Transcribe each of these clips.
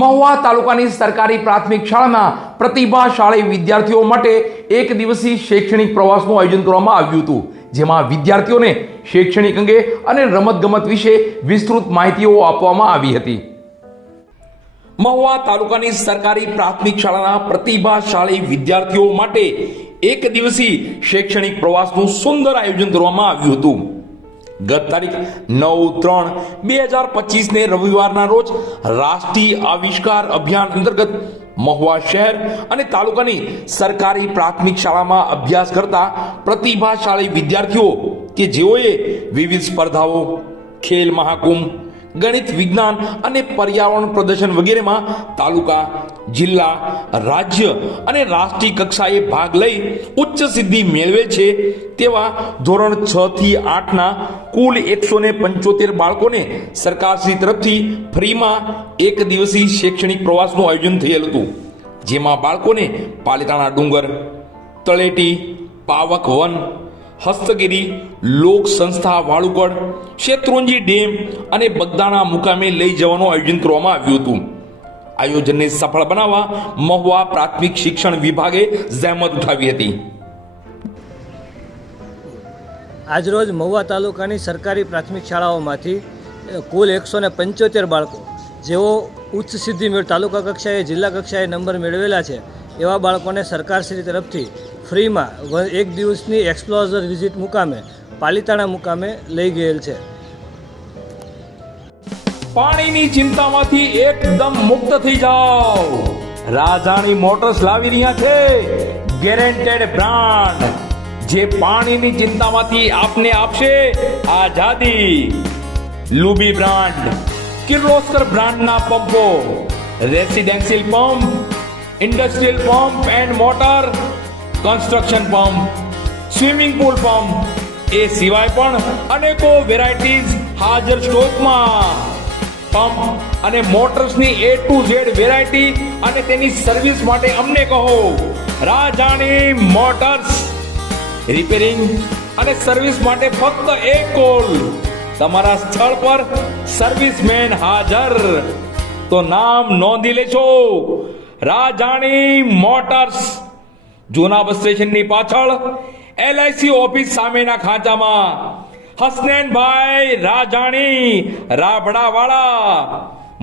મહુવા તાલુકાની સરકારી પ્રાથમિક શાળાના પ્રતિભાશાળી વિદ્યાર્થીઓ માટે એક દિવસીય શૈક્ષણિક પ્રવાસનું આયોજન કરવામાં આવ્યું હતું, જેમાં વિદ્યાર્થીઓને શૈક્ષણિક અંગે અને રમતગમત વિશે વિસ્તૃત માહિતીઓ આપવામાં આવી હતી. મહુવા તાલુકાની સરકારી પ્રાથમિક શાળાના પ્રતિભાશાળી વિદ્યાર્થીઓ માટે એક દિવસીય શૈક્ષણિક પ્રવાસનું સુંદર આયોજન કરવામાં આવ્યું હતું. ગત તારીખ 9/3/2025 ને રવિવારના રોજ રાષ્ટ્રીય આવિષ્કાર અભિયાન અંતર્ગત મહુવા શહેર અને તાલુકાની સરકારી પ્રાથમિક શાળામાં અભ્યાસ કરતા પ્રતિભાશાળી વિદ્યાર્થીઓ કે જેઓએ વિવિધ સ્પર્ધાઓ, ખેલ મહાકુંભ, ગણિત, વિજ્ઞાન અને પર્યાવરણ પ્રદર્શન વગેરેમાં તાલુકા, જિલ્લા, રાજ્ય અને રાષ્ટ્રીય કક્ષાએ ભાગ લઈ ઉચ્ચ સિદ્ધિ મેળવે છે તેવા ધોરણ 6 થી 8 ના કુલ 175 બાળકોને સરકારશ્રી તરફથી ફ્રીમાં એક દિવસીય શૈક્ષણિક પ્રવાસનું આયોજન થયેલ હતું, જેમાં બાળકોને પાલિતાણા ડુંગર, તળેટી, પાવક વન, હસ્તગીરી, લોક સંસ્થા વાળુકડ, શેત્રુંજી ડેમ અને બગદાણા મુકામે લઈ જવાનું આયોજન કરવામાં આવ્યું હતું. આયોજનને સફળ બનાવવા મહુવા પ્રાથમિક શિક્ષણ વિભાગે જહેમત ઉઠાવી હતી. આજરોજ મહુવા તાલુકાની સરકારી પ્રાથમિક શાળાઓમાંથી કુલ 175 બાળકો જેઓ ઉચ્ચ સિદ્ધિ તાલુકા કક્ષાએ, જિલ્લા કક્ષાએ નંબર મેળવેલા છે એવા બાળકોને સરકારશ્રી તરફથી ફ્રીમાં એક દિવસની એક્સપ્લોઝર વિઝિટ મુકામે પાલિતાણા મુકામે લઈ ગયેલ છે. પાણીની ચિંતામાંથી એકદમ મુક્ત થઈ જાઓ. રાજાણી મોટર્સ લાવી રહ્યા છે ગેરંટેડ બ્રાન્ડ, જે પાણીની ચિંતામાંથી આપને આપશે આઝાદી. લુબી બ્રાન્ડ, કિર્લોસ્કર બ્રાન્ડના પંપો, residential pump, industrial pump and motor, construction pump, swimming pool pump, એ સિવાય પણ અનેકો વેરાયટીઝ હાજર સ્ટોકમાં. પંપ અને મોટર્સની A to Z વેરાયટી અને તેની સર્વિસ માટે અમને કહો રાજાણી મોટર્સ. રિપેરિંગ અને સર્વિસ માટે ફક્ત એક કોલ. તમારા સ્થળ પર સર્વિસમેન હાજર. તો નામ નોંધી લેશો, રાજાણી મોટર્સ, જૂના બસ સ્ટેશનની પાછળ LIC ઓફિસ સામેના ખાંચામાં. હસનૈનભાઈ રાજાણી, રાબડાવાળા.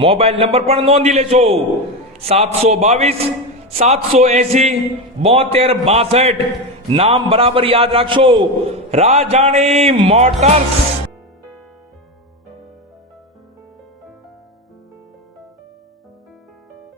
મોબાઈલ નંબર પણ નોંધી લેશો 722-780-7262. નામ બરાબર યાદ રાખશો, રાજાણી મોટર્સ.